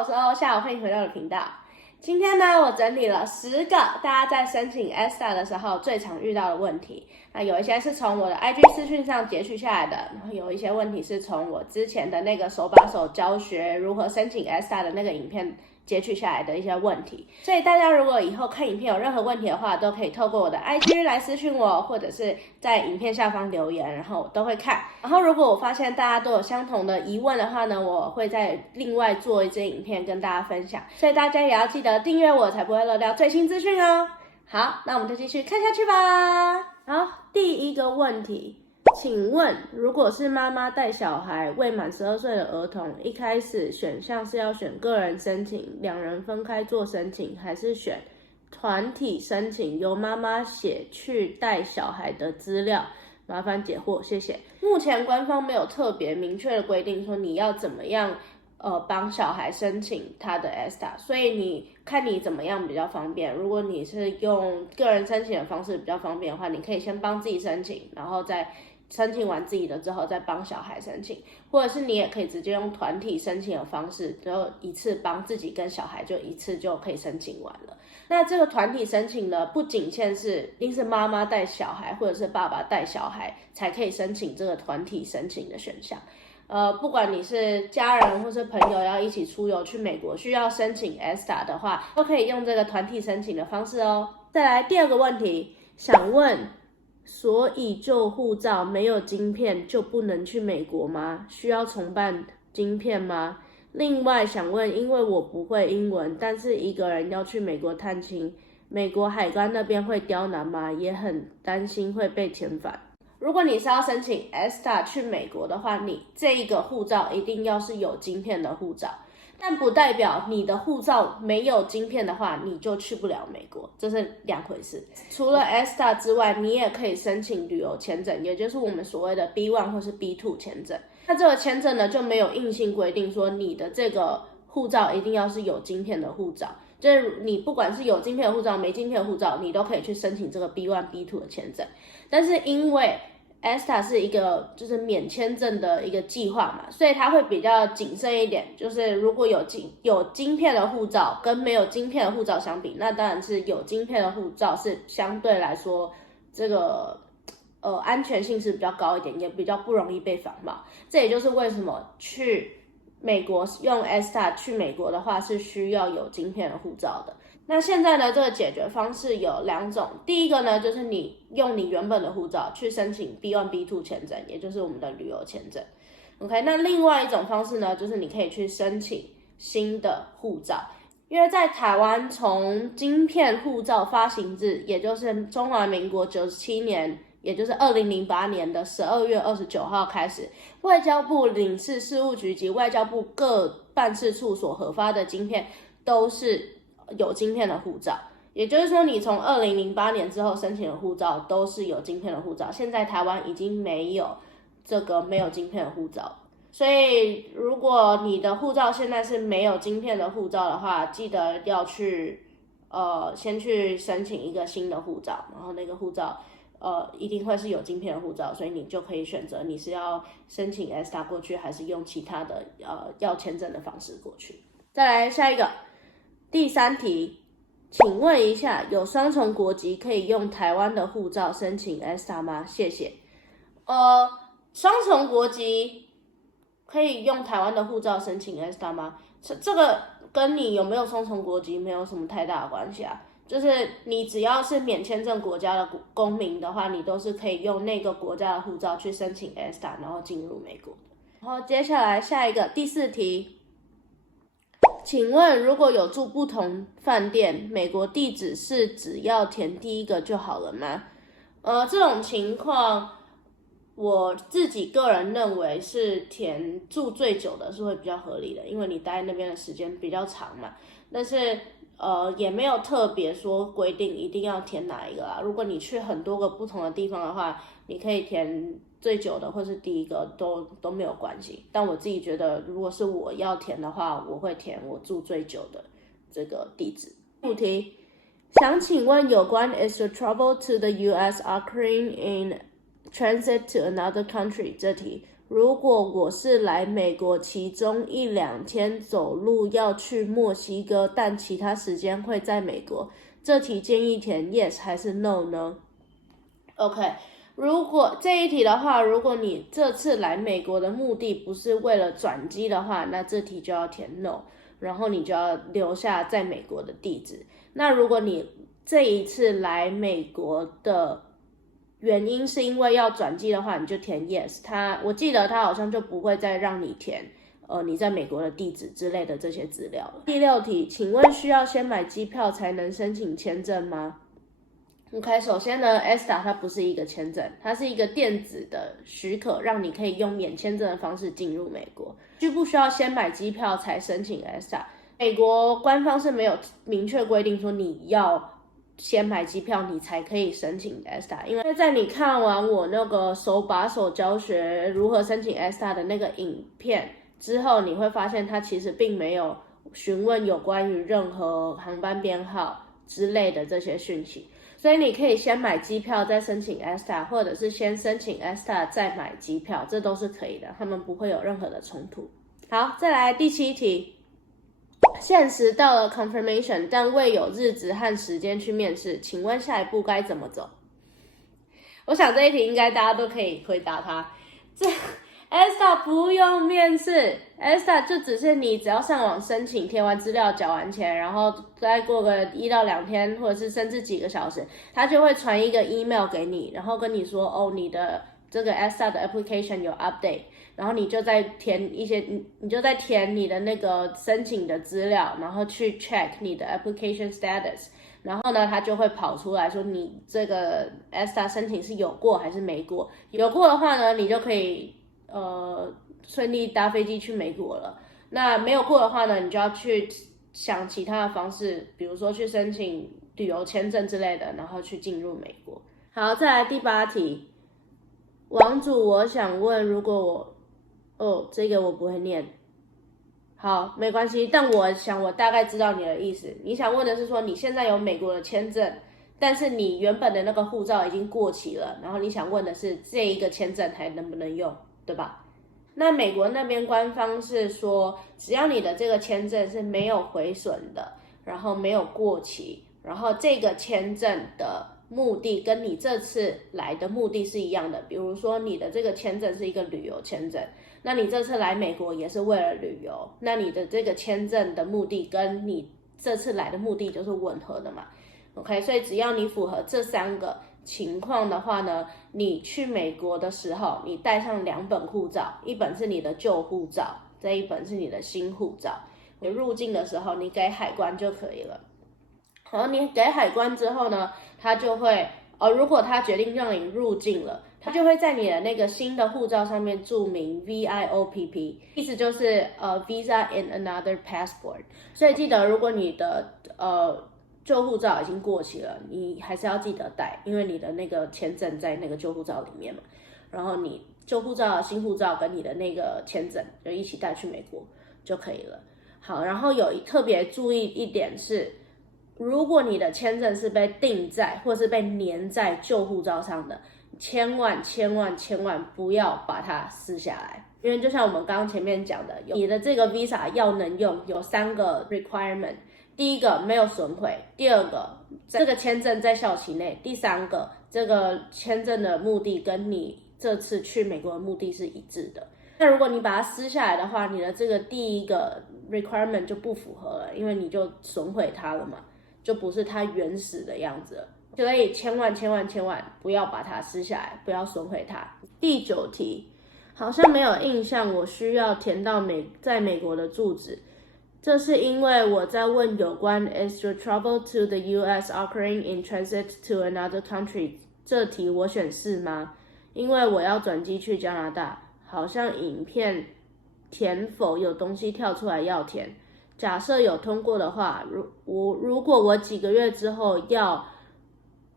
我是欧夏，欢迎回到我的频道。今天呢，我整理了10个大家在申请 ESTA 的时候最常遇到的问题。那有一些是从我的 IG 私讯上截取下来的，然后有一些问题是从我之前的那个手把手教学如何申请 ESTA 的那个影片截取下来的一些问题。所以大家如果以后看影片有任何问题的话，都可以透过我的 IG 来私讯我，或者是在影片下方留言，然后我都会看。然后如果我发现大家都有相同的疑问的话呢，我会再另外做一支影片跟大家分享。所以大家也要记得订阅我，才不会漏掉最新资讯哦。好，那我们就继续看下去吧。好，第一个问题，请问如果是妈妈带小孩未满12岁的儿童，一开始选项是要选个人申请，两人分开做申请，还是选团体申请，由妈妈写去带小孩的资料？麻烦解惑，谢谢。目前官方没有特别明确的规定说你要怎么样帮小孩申请他的 ESTA， 所以你看你怎么样比较方便。如果你是用个人申请的方式比较方便的话，你可以先帮自己申请，然后再申请完自己的之后再帮小孩申请，或者是你也可以直接用团体申请的方式，就一次帮自己跟小孩就一次就可以申请完了。那这个团体申请呢，不仅限是一定是妈妈带小孩或者是爸爸带小孩才可以申请这个团体申请的选项。不管你是家人或是朋友要一起出游去美国，需要申请 ESTA 的话，都可以用这个团体申请的方式哦。再来第二个问题，想问，所以旧护照没有晶片就不能去美国吗？需要重办晶片吗？另外想问，因为我不会英文，但是一个人要去美国探亲，美国海关那边会刁难吗？也很担心会被遣返。如果你是要申请 ESTA 去美国的话，你这一个护照一定要是有晶片的护照，但不代表你的护照没有晶片的话，你就去不了美国，这是两回事。除了 ESTA 之外，你也可以申请旅游签证，也就是我们所谓的 B1 或是 B2 签证。那这个签证呢，就没有硬性规定说你的这个护照一定要是有晶片的护照，就是你不管是有晶片的护照没晶片的护照，你都可以去申请这个 B1、B2 的签证。但是因为 ESTA 是一个就是免签证的一个计划嘛，所以它会比较谨慎一点，就是如果有晶片的护照跟没有晶片的护照相比，那当然是有晶片的护照是相对来说这个安全性是比较高一点，也比较不容易被仿冒。这也就是为什么去美国用 ESTA 去美国的话是需要有晶片的护照的。那现在呢，这个解决方式有两种。第一个呢，就是你用你原本的护照去申请 B1、B2 签证，也就是我们的旅游签证。OK， 那另外一种方式呢，就是你可以去申请新的护照。因为在台湾从晶片护照发行日，也就是中华民国97年，也就是2008年的12月29号开始，外交部领事事务局及外交部各办事处所核发的晶片都是有晶片的护照，也就是说你从2008年之后申请的护照都是有晶片的护照。现在台湾已经没有这个没有晶片的护照，所以如果你的护照现在是没有晶片的护照的话，记得要去先去申请一个新的护照，然后那个护照一定会是有晶片的护照，所以你就可以选择你是要申请 ESTA 过去，还是用其他的要签证的方式过去。再来下一个第3题，请问一下，有双重国籍可以用台湾的护照申请 ESTA 吗？谢谢。双重国籍可以用台湾的护照申请 ESTA 吗？这个跟你有没有双重国籍没有什么太大的关系啊。就是你只要是免签证国家的公民的话，你都是可以用那个国家的护照去申请 ESTA， 然后进入美国。然后接下来下一个第4题，请问如果有住不同饭店，美国地址是只要填第一个就好了吗？这种情况我自己个人认为是填住最久的是会比较合理的，因为你待那边的时间比较长嘛。但是也没有特别说规定一定要填哪一个啦。如果你去很多个不同的地方的话，你可以填最久的或是第一个都没有关系。但我自己觉得，如果是我要填的话，我会填我住最久的这个地址。5题，想请问有关 Is the travel to the US occurring in transit to another country 这题，如果我是来美国其中1-2天走路要去墨西哥，但其他时间会在美国，这题建议填 yes 还是 no 呢？ OK， 如果这一题的话，如果你这次来美国的目的不是为了转机的话，那这题就要填 no， 然后你就要留下在美国的地址。那如果你这一次来美国的原因是因为要转机的话，你就填 yes。我记得他好像就不会再让你填你在美国的地址之类的这些资料了。第6题，请问需要先买机票才能申请签证吗？ OK， 首先呢 ESTA 它不是一个签证，它是一个电子的许可，让你可以用免签证的方式进入美国。不需要先买机票才申请 ESTA？ 美国官方是没有明确规定说你要先买机票你才可以申请 ESTA， 因为在你看完我那个手把手教学如何申请 ESTA 的那个影片之后，你会发现它其实并没有询问有关于任何航班编号之类的这些讯息，所以你可以先买机票再申请 ESTA， 或者是先申请 ESTA 再买机票，这都是可以的，他们不会有任何的冲突。好，再来第7题，限时到了 confirmation， 但未有日子和时间去面试，请问下一步该怎么走？我想这一题应该大家都可以回答它。ESTA 不用面试 ，ESTA 就只是你只要上网申请，填完资料，缴完钱，然后再过个1到2天，或者是甚至几个小时，他就会传一个 email 给你，然后跟你说，哦，你的这个 ESTA 的 application 有 update， 然后你就在填你的那个申请的资料，然后去 check 你的 application status， 然后呢，它就会跑出来说你这个 ESTA 申请是有过还是没过，有过的话呢，你就可以顺利搭飞机去美国了。那没有过的话呢，你就要去想其他的方式，比如说去申请旅游签证之类的，然后去进入美国。好，再来第8题，网主，我想问，如果这个我不会念，好，没关系，但我想我大概知道你的意思。你想问的是说，你现在有美国的签证，但是你原本的那个护照已经过期了，然后你想问的是这一个签证还能不能用，对吧？那美国那边官方是说，只要你的这个签证是没有毁损的，然后没有过期，然后这个签证的目的跟你这次来的目的是一样的，比如说你的这个签证是一个旅游签证，那你这次来美国也是为了旅游，那你的这个签证的目的跟你这次来的目的就是吻合的嘛。 OK， 所以只要你符合这3个情况的话呢，你去美国的时候，你带上2本护照，一本是你的旧护照，这一本是你的新护照。你入境的时候，你给海关就可以了。然后你给海关之后呢，他就会如果他决定让你入境了，他就会在你的那个新的护照上面注明 VIOPP， 意思就是Visa in another passport。所以记得，如果你的旧护照已经过期了，你还是要记得带，因为你的那个签证在那个旧护照里面嘛。然后你旧护照、新护照跟你的那个签证就一起带去美国就可以了。好，然后有特别注意一点是，如果你的签证是被定在或是被粘在旧护照上的，千万不要把它撕下来，因为就像我们刚刚前面讲的，你的这个 Visa 要能用，有3个 requirement。第一个没有损毁，第二个这个签证在效期内，第3个这个签证的目的跟你这次去美国的目的是一致的。那如果你把它撕下来的话，你的这个第一个 requirement 就不符合了，因为你就损毁它了嘛，就不是它原始的样子了。所以千万不要把它撕下来，不要损毁它。第9题好像没有印象，我需要填到在美国的住址。这是因为我在问有关 Is your travel to the US occurring in transit to another country 这题我选是吗？因为我要转机去加拿大，好像影片填否有东西跳出来要填。假设有通过的话，如果我几个月之后要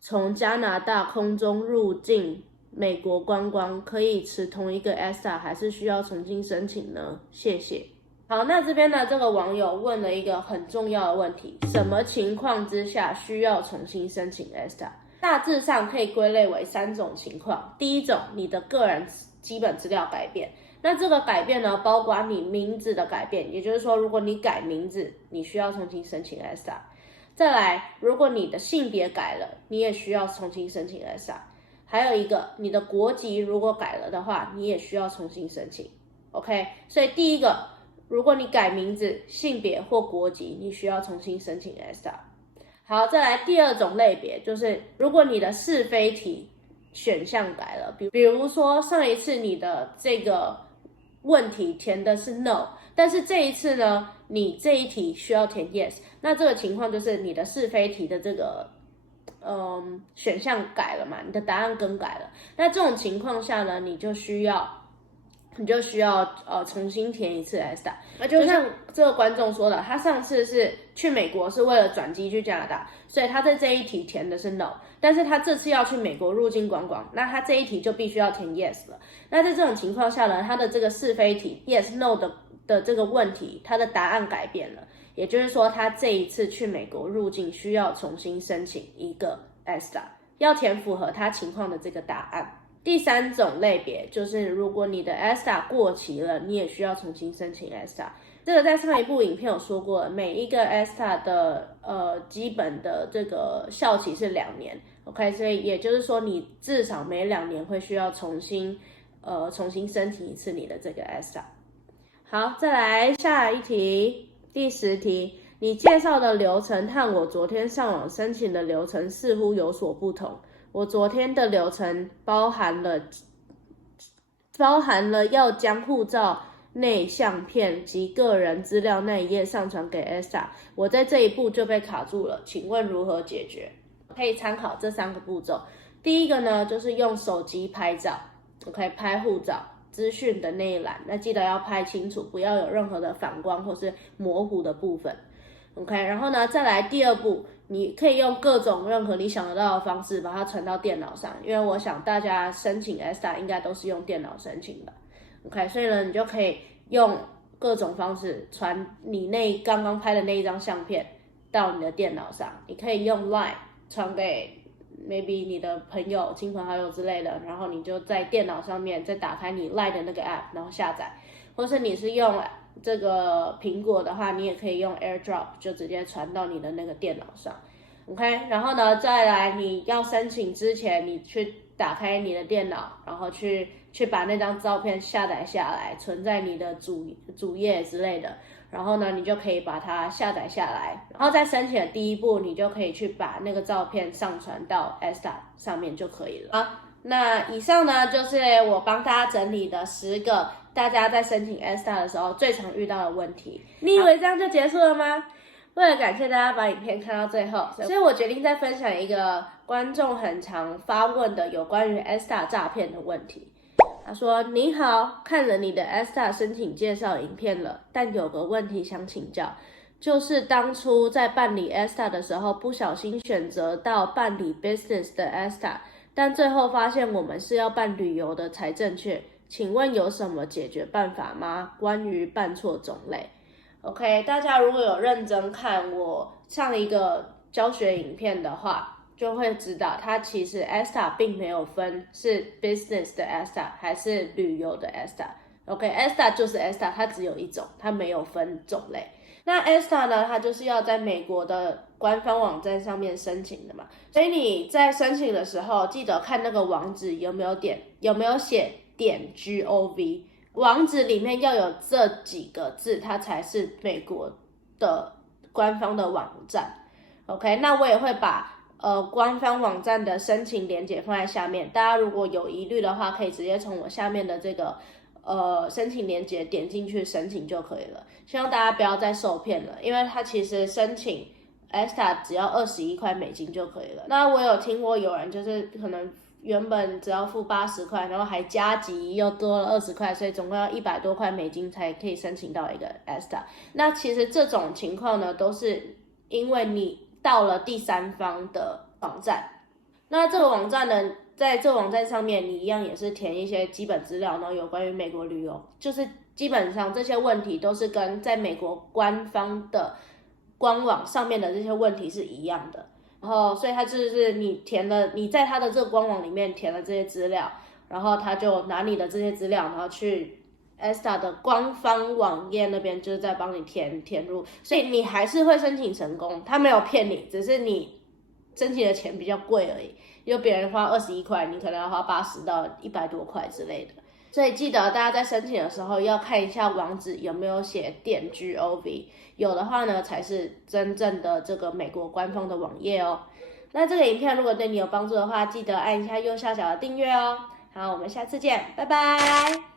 从加拿大空中入境美国观光，可以持同一个 ESTA 还是需要重新申请呢？谢谢。好，那这边呢，这个网友问了一个很重要的问题，什么情况之下需要重新申请 ESTA？ 大致上可以归类为3种情况。第一种，你的个人基本资料改变，那这个改变呢，包括你名字的改变，也就是说，如果你改名字，你需要重新申请 ESTA。再来，如果你的性别改了，你也需要重新申请 ESTA。还有一个，你的国籍如果改了的话，你也需要重新申请。OK， 所以第一个，如果你改名字、性别或国籍，你需要重新申请 ESTA。好，再来第二种类别，就是如果你的是非题选项改了，比如说上一次你的这个问题填的是 no， 但是这一次呢，你这一题需要填 yes， 那这个情况就是你的是非题的这个选项改了嘛，你的答案更改了。那这种情况下呢，你就需要重新填一次 ESTA。那就像这个观众说的，他上次是去美国是为了转机去加拿大，所以他在这一题填的是 no， 但是他这次要去美国入境观光，那他这一题就必须要填 yes 了。那在这种情况下呢，他的这个是非题 yes no 的这个问题，他的答案改变了，也就是说他这一次去美国入境需要重新申请一个 ESTA， 要填符合他情况的这个答案。第三种类别就是如果你的 ESTA 过期了，你也需要重新申请 ESTA。这个在上一部影片有说过，每一个 ESTA 的基本的这个效期是2年 ，OK， 所以也就是说你至少每2年会需要重新申请一次你的这个 ESTA。好，再来下一题，第10题，你介绍的流程和我昨天上网申请的流程似乎有所不同。我昨天的流程包含了要将护照内相片及个人资料那一页上传给 ESTA， 我在这一步就被卡住了，请问如何解决？可以参考这3个步骤。第一个呢，就是用手机拍照 ，OK， 拍护照资讯的那一栏，那记得要拍清楚，不要有任何的反光或是模糊的部分。OK， 然后呢，再来第2步，你可以用任何你想得到的方式把它传到电脑上，因为我想大家申请 ESTA 应该都是用电脑申请的。OK， 所以呢，你就可以用各种方式传你刚刚拍的那一张相片到你的电脑上。你可以用 Line 传给 maybe 你的朋友、亲朋好友之类的，然后你就在电脑上面再打开你 Line 的那个 App， 然后下载，或是你是用这个苹果的话，你也可以用 AirDrop， 就直接传到你的那个电脑上。OK， 然后呢，再来你要申请之前，你去打开你的电脑，然后去把那张照片下载下来，存在你的主页之类的。然后呢，你就可以把它下载下来，然后在申请的第一步，你就可以去把那个照片上传到 ESTA 上面就可以了。好，那以上呢就是我帮大家整理的10个大家在申请 ESTA 的时候最常遇到的问题。你以为这样就结束了吗？为了感谢大家把影片看到最后，所以我决定再分享一个观众很常发问的有关于 ESTA 诈骗的问题。他说：你好，看了你的 ESTA 申请介绍影片了，但有个问题想请教，就是当初在办理 ESTA 的时候不小心选择到办理 business 的 ESTA， 但最后发现我们是要办旅游的才正确，请问有什么解决办法吗？关于办错种类。OK， 大家如果有认真看我上一个教学影片的话，就会知道它其实 ESTA 并没有分是 business 的 ESTA 还是旅游的 ESTA。OK，ESTA 就是 ESTA， 它只有一种，它没有分种类。那 ESTA 呢，它就是要在美国的官方网站上面申请的嘛，所以你在申请的时候，记得看那个网址有没有写.gov。网址里面要有这几个字，它才是美国的官方的网站。OK， 那我也会把官方网站的申请连结放在下面，大家如果有疑虑的话，可以直接从我下面的这个申请连结点进去申请就可以了。希望大家不要再受骗了，因为它其实申请 ESTA 只要21块美金就可以了。那我有听过有人就是可能原本只要付80块，然后还加急又多了20块，所以总共要100多块美金才可以申请到一个 ESTA。那其实这种情况呢，都是因为你到了第三方的网站，那这个网站呢，在这个网站上面，你一样也是填一些基本资料，然后有关于美国旅游，就是基本上这些问题都是跟在美国官方的官网上面的这些问题是一样的。然后，所以它就是你在它的这个官网里面填了这些资料，然后他就拿你的这些资料，然后去 ESTA 的官方网页那边就是在帮你填入，所以你还是会申请成功，他没有骗你，只是你申请的钱比较贵而已，就别人花21块，你可能要花80到100多块之类的。所以记得大家在申请的时候要看一下网址有没有写.gov， 有的话呢才是真正的这个美国官方的网页哦。那这个影片如果对你有帮助的话，记得按一下右下角的订阅哦。好，我们下次见，拜拜。